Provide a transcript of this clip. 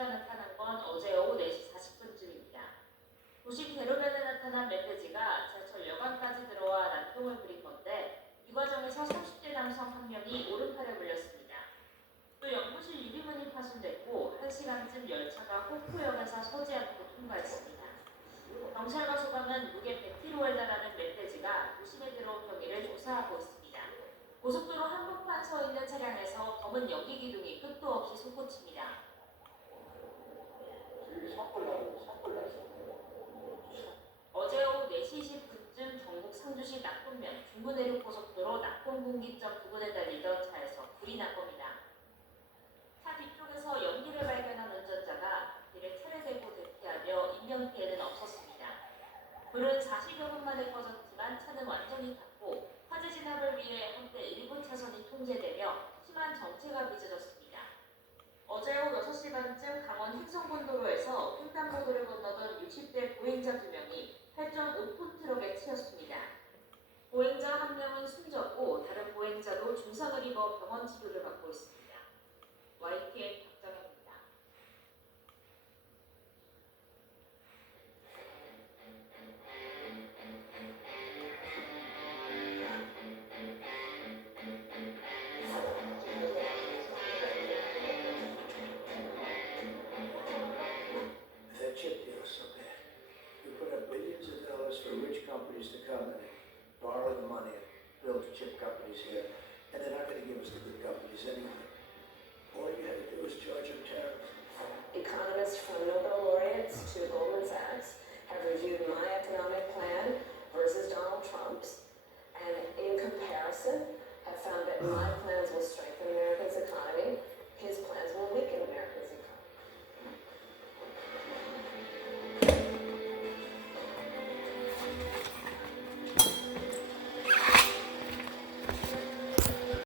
멧돼지가 나타난 건 어제 오후 4시 40분쯤입니다. 도심 대로변에 나타난 멧돼지가 지하철 여관까지 들어와 난동을 부린 건데 이 과정에서 30대 남성 한 명이 오른팔에 물렸습니다. 또 연구실 유리문이 파손됐고 1시간쯤 열차가 호프역에서 서지 않고 통과했습니다. 경찰과 소방은 무게 100kg에 달하는 멧돼지가 도심에 들어온 경위를 조사하고 있습니다. 고속도로 한복판 서 있는 차량에서 검은 연기 기둥이 끝도 없이 솟구칩니다. 어제 오후 4시 20분쯤 경북 상주시 낙동면 중부내륙고속도로 낙동분기점 부근에 달리던 차에서 불이 난 겁니다. 차 뒤쪽에서 연기를 발견한 운전자가 길에 차를 대고 대피하며 인명피해는 없었습니다. 불은 40여 분 만에 꺼졌지만 차는 완전히 탔고 화재 진압을 위해 한때 일부 차선이 통제되며 심한 정체가 빚어졌습니다. 어제 오후 6시 반쯤 강원 횡성군도로에서 횡단보도를 건너던 60대 보행자 2명이 8.5톤 트럭에 치였습니다. 보행자 한 명은 숨졌고 다른 보행자도 중상을 입어 병원 치료를 받고 있습니다. YTN